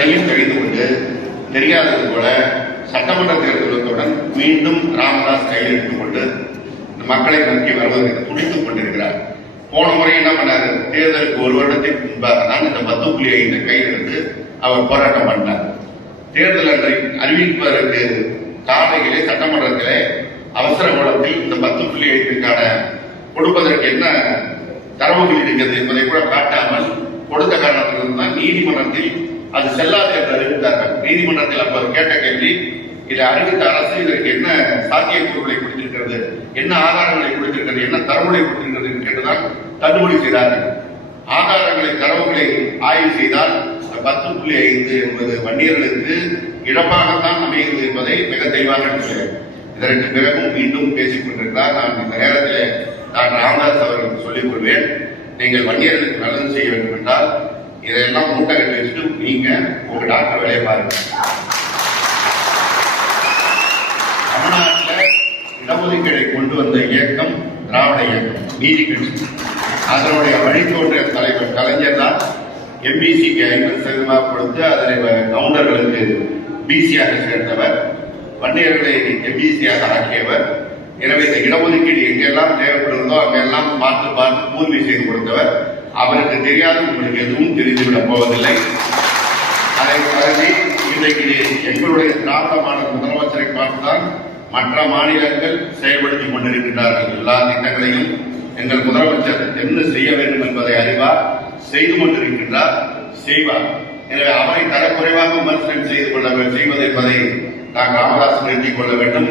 அத்தனையும் தெரிந்து கொண்டு தெரியாதது போல சட்டமன்ற தேர்தல் மீண்டும் ராமதாஸ் கையில் எடுத்துக் கொண்டு மக்களை நோக்கி வருவதற்கு துடித்துக் கொண்டிருக்கிறார். போன முறை என்ன பண்ணாரு? தேர்தலுக்கு ஒரு வருடத்திற்கு முன்பாக தான் இந்த பத்து புள்ளி ஐந்து கையில் எடுத்து அவர் போராட்டம் பண்ணார். தேர்தல் அன்றை அறிவிப்பதற்கு காலையிலே சட்டமன்றத்திலே அவசர கோலத்தில் இந்த பத்து புள்ளி ஐந்துக்கான கொடுப்பதற்கு என்ன தரவுகள் இருக்கிறது என்பதை கூட காட்டாமல் கொடுத்த காரணத்திலிருந்து தான் நீதிமன்றத்தில் அது செல்லாது என்று அறிவித்தார்கள். நீதிமன்றத்தில் அப்ப அவர் கேட்ட கேள்வி இதை அறிவித்த அரசு இதற்கு என்ன சாத்தியக்கூறுகளை கொடுத்திருக்கிறது என்ன ஆதாரங்களை கொடுத்திருக்கிறது என்ன தரவுகளை கொடுத்திருக்கிறது என்று கேட்டுதான் தள்ளுபடி செய்தார்கள். ஆதாரங்களை தரவுகளை ஆய்வு செய்தால் பத்து புள்ளி ஐந்து என்பது வன்னியர்களுக்கு இழப்பாகத்தான் அமைகிறது என்பதை மிக தெளிவாக சொல்கிறேன் இதற்கு பிறகும் மீண்டும் பேசிக் கொண்டிருக்கிறார். நான் இந்த நேரத்தில் நான் ராமதாஸ் அவர்களுக்கு சொல்லிக் கொள்வேன். நீங்கள் வன்னியர்களுக்கு நல்லது செய்ய வேண்டும் என்றால் இதையெல்லாம் மூட்டை கட்டி வச்சுட்டு நீங்க உங்க டாக்டர் வேலையை பாருங்க. தமிழ்நாட்டில் இடஒதுக்கீடை கொண்டு வந்த இயக்கம் திராவிட இயக்கம் நீதி கட்சி. அதனுடைய வழித்தோன்றிய தலைவர் கலைஞர் தான் எம்பிசிக்கு ஐம்பது சதவீதமாக கொடுத்து அதனை கவுண்டர்களுக்கு பிசியாக சேர்ந்தவர் வன்னியர்களை எம்பிசியாக ஆக்கியவர். எனவே இந்த இடஒதுக்கீடு எங்கெல்லாம் தேவைப்படுகிறதோ அங்கெல்லாம் பார்த்து பார்த்து பூர்வி செய்து கொடுத்தவர். அவருக்கு தெரியாத உங்களுக்கு எதுவும் தெரிந்துவிடப் போவதில்லை. அதை கருதி இன்றைக்கு எங்களுடைய திராவிட மாநில முதலமைச்சரை பார்த்துதான் மற்ற மாநிலங்கள் செயல்படுத்திக் கொண்டிருக்கின்றார்கள். எல்லா திட்டங்களையும் எங்கள் முதலமைச்சர் என்ன செய்ய வேண்டும் என்பதை அறிவார் செய்து கொண்டிருக்கின்றார் செய்வார். எனவே அவரை தரக்குறைவாக விமர்சனம் செய்து கொள்ள செய்வது என்பதை டாக்டர் ராமதாஸ் நிறுத்திக் கொள்ள வேண்டும்.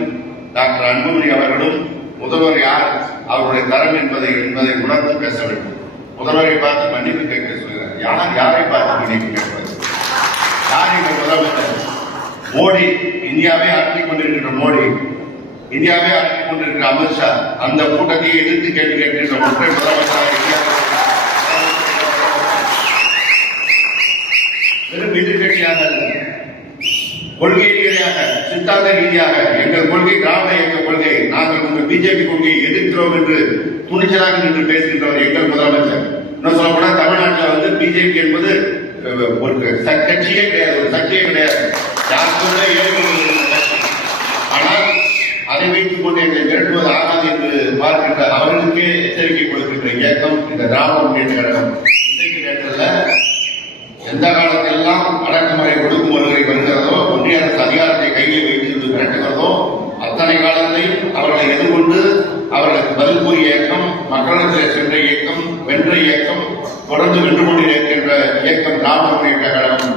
டாக்டர் அன்புமணி அவர்களும் முதல்வர் யார்? அவருடைய தரம் என்பதை என்பதை உணர்ந்து பேச வேண்டும். முதல்வரை பார்த்து மன்னிப்பு கேட்க சொல்கிறார். யார்? யாரை பார்த்து மன்னிப்பு கேட்பது? யார் இந்த முதலமைச்சர் மோடி இந்தியாவை ஆட்டிக் கொண்டிருக்கிற மோடி இந்தியாவை ஆட்டிக் கொண்டிருக்கிற அமித்ஷா அந்த கூட்டத்தை எதிர்த்து கேள்வி கேட்கின்ற ஒற்றை முதலமைச்சராக வெறும் எதிர்கட்சியாக கொள்கை ரீதியாக சித்தாந்த ரீதியாக எங்கள் கொள்கை திராவிட இயக்க கொள்கை பிஜேபி கொள்கையை எதிர்க்கிறோம் என்று துணிச்சலாக நின்று பேசுகின்றவர் எங்கள் முதலமைச்சர். இன்னும் சொல்ல போனா தமிழ்நாட்டில் வந்து பிஜேபி என்பது ஒரு கட்சியே கிடையாது ஒரு சக்தியே கிடையாது. ஆனால் அதை வைத்துக் கொண்டு எங்களை மிரட்டுவது ஆகாது என்று பார்க்கின்ற அவர்களுக்கே எச்சரிக்கை கொடுக்கின்ற இயக்கம் இந்த திராவிட முன்னேற்ற கழகம். இன்றைக்கு நேரத்தில் எந்த காலத்திலெல்லாம் அடக்குமுறை ஒடுக்குமுறை வருகிறதோ ஒன்றிய அரசு அதிகாரத்தை கையில் வைத்து மிரட்டுகிறதோ அத்தனை காலத்தையும் அவர்களை எதிர்கொண்டு அவர்களுக்கு பதில் கூறிய இயக்கம் மக்களிடத்தில் சென்ற இயக்கம் வென்ற இயக்கம் தொடர்ந்து வென்று கொண்டிருக்கின்ற இயக்கம் திராவிட முன்னேற்ற கழகம்.